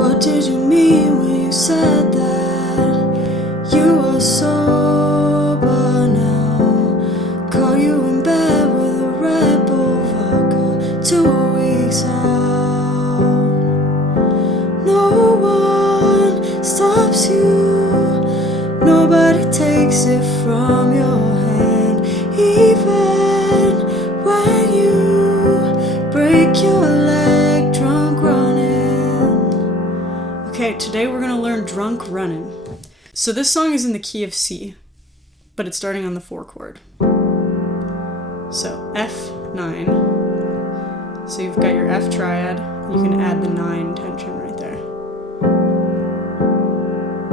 What did you mean when you said that you were sober now? Call you in bed with a Red Bull vodka 2 weeks out. No one stops you, nobody takes it from your hand, even when you break your leg drunk running. Okay, today we're gonna learn Drunk Runnin'. So this song is in the key of C, but it's starting on the 4 chord. So F9. So you've got your F triad, you can add the 9 tension right there.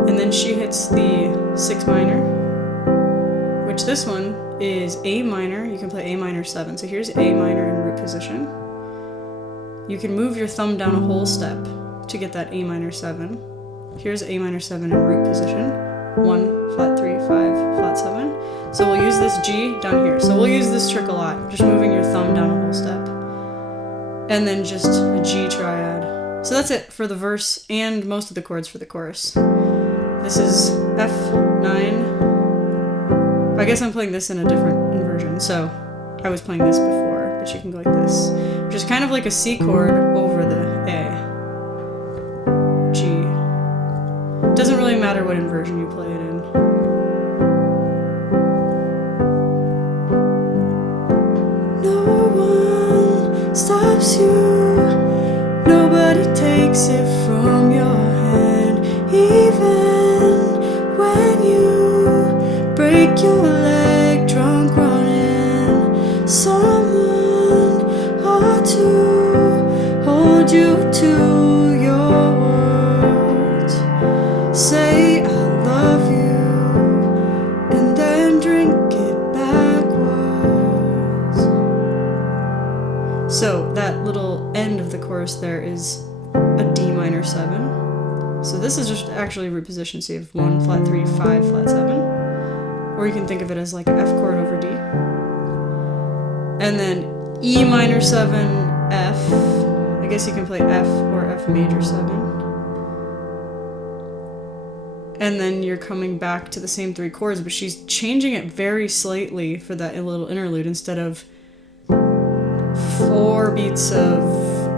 And then she hits the 6 minor, which this one is A minor. You can play A minor 7. So here's A minor in root position. You can move your thumb down a whole step to get that A minor 7. Here's A minor 7 in root position. 1, flat 3, 5, flat 7. So we'll use this G down here. So we'll use this trick a lot, just moving your thumb down a whole step. And then just a G triad. So that's it for the verse and most of the chords for the chorus. This is F9. I guess I'm playing this in a different inversion. So I was playing this before, but you can go like this, which is kind of like a C chord over the A. G. Doesn't really matter what inversion you play it in. No one stops you, nobody takes it from your hand, even when you break your leg drunk running. Someone ought to hold you to your words. Say I love you and then drink it backwards. So that little end of the chorus there is a D minor 7. So this is just actually root position. So you have 1, flat 3, 5, flat 7. Or you can think of it as like an F chord over D. And then E minor 7, F. I guess you can play F or F major 7. And then you're coming back to the same 3 chords, but she's changing it very slightly for that little interlude. Instead of 4 beats of,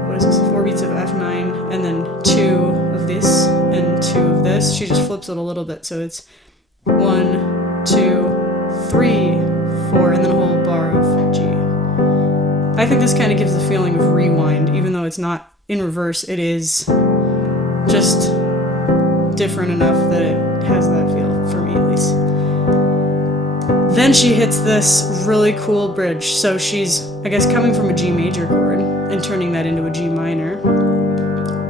what is this, 4 beats of F9, and then 2 of this, and 2 of this, she just flips it a little bit. So it's 1, 2, 3, 4, and then a whole bar of G. I think this kind of gives the feeling of rewind, even though it's not in reverse, it is just different enough that it has that feel, for me at least. Then she hits this really cool bridge. So she's, I guess, coming from a G major chord and turning that into a G minor,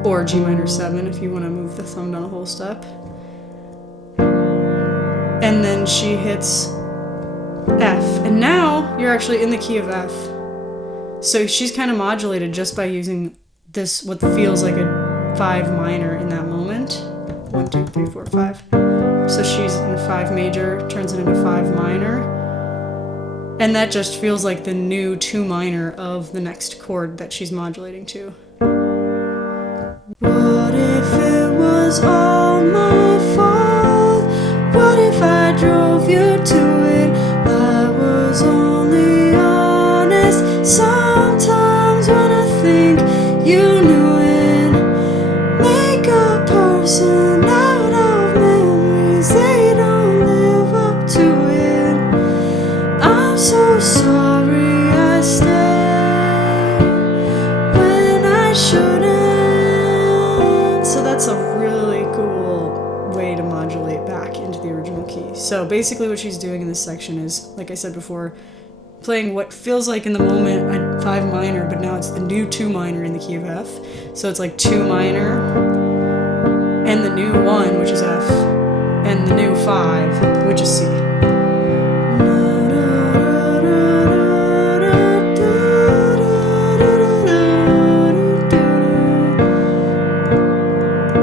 or G minor 7 if you want to move the thumb down a whole step. And then she hits F, and now you're actually in the key of F. So she's kind of modulated just by using this, what feels like a 5 minor in that moment. 1, 2, 3, 4, 5. So she's in 5 major, turns it into 5 minor. And that just feels like the new 2 minor of the next chord that she's modulating to. What if it was all my fault? What if I drove you to it? I was only honest. Sometimes when I think you knew it, make a person out of memories, they don't live up to it. I'm so sorry I stayed when I shouldn't. So that's a really cool way to modulate back into the original key. So basically what she's doing in this section is, like I said before, playing what feels like in the moment a 5 minor, but now it's the new 2 minor in the key of F. So it's like 2 minor, and the new 1, which is F, and the new 5, which is C.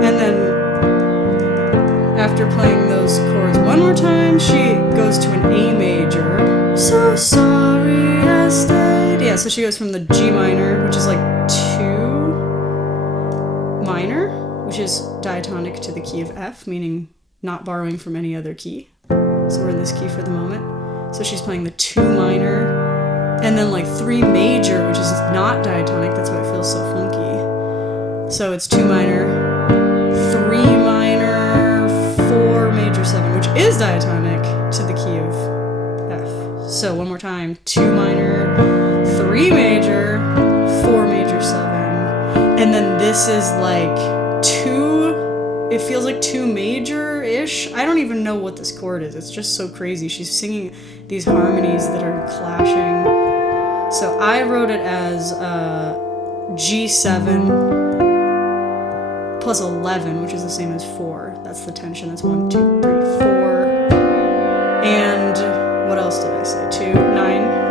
And then after playing those chords one more time, she goes to an A major. So sorry I stayed. Yeah, so she goes from the G minor, which is like 2 minor, which which is diatonic to the key of F, meaning not borrowing from any other key. So we're in this key for the moment. So she's playing the 2 minor, and then like 3 major, which is not diatonic. That's why it feels so funky. So it's 2 minor, 3 minor, 4 major 7, which is diatonic to the key of F. So one more time, 2 minor, 3 major, 4 major 7. And then this is like 2, it feels like 2 major-ish. I don't even know what this chord is. It's just so crazy. She's singing these harmonies that are clashing. So I wrote it as G7 plus 11, which is the same as 4. That's the tension. That's 1, 2, 3, 4. And what else did I say? 2, 9.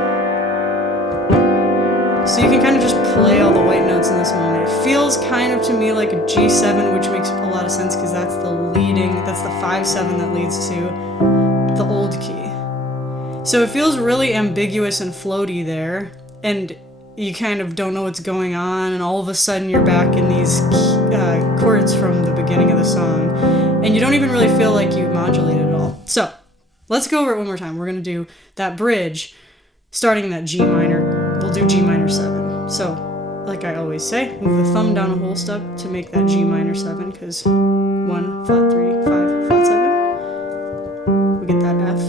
So you can kind of just play all the white notes in this moment. It feels kind of to me like a G7, which makes a lot of sense because that's the 5/7 that leads to the old key. So it feels really ambiguous and floaty there, and you kind of don't know what's going on, and all of a sudden you're back in these chords from the beginning of the song, and you don't even really feel like you modulated at all. So let's go over it one more time. We're going to do that bridge starting in that G minor. We'll do G minor 7. So, like I always say, move the thumb down a whole step to make that G minor 7, because 1, flat 3, 5, flat 7. We get that F,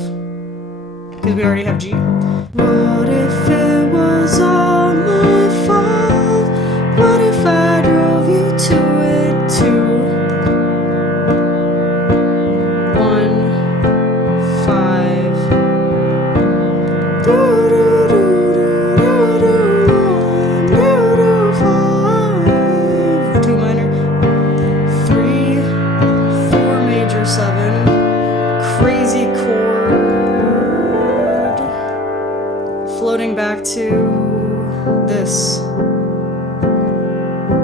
because we already have G. What if it was all my fault? What if I drove you to it too? 1, 5. Floating back to this.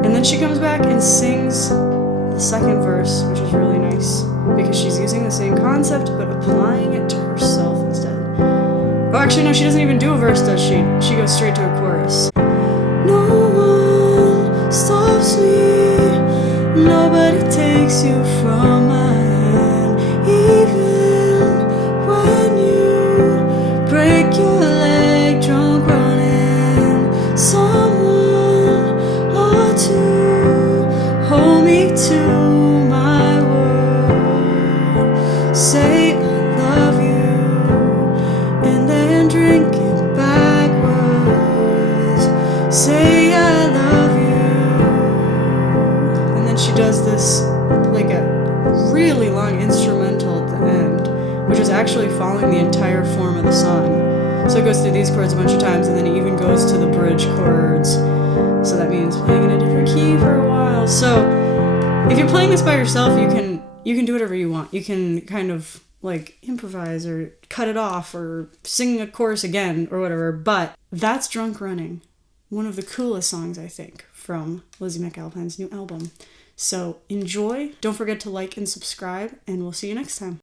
And then she comes back and sings the second verse, which is really nice because she's using the same concept but applying it to herself instead. Oh, actually, no, she doesn't even do a verse, does she? She goes straight to a chorus. No one stops me, nobody takes you from my hand, even when you break your leg drunk running. Someone ought to hold me to my word, say I love you, and then drink it backwards, say I love you. And then she does this like a really long instrumental at the end, which is actually following the entire form of the song. So it goes through these chords a bunch of times, and then it even goes to the bridge chords. So that means playing in a different key for a while. So if you're playing this by yourself, you can do whatever you want. You can kind of like improvise or cut it off or sing a chorus again or whatever. But that's Drunk Running, one of the coolest songs, I think, from Lizzy McAlpine's new album. So enjoy. Don't forget to like and subscribe, and we'll see you next time.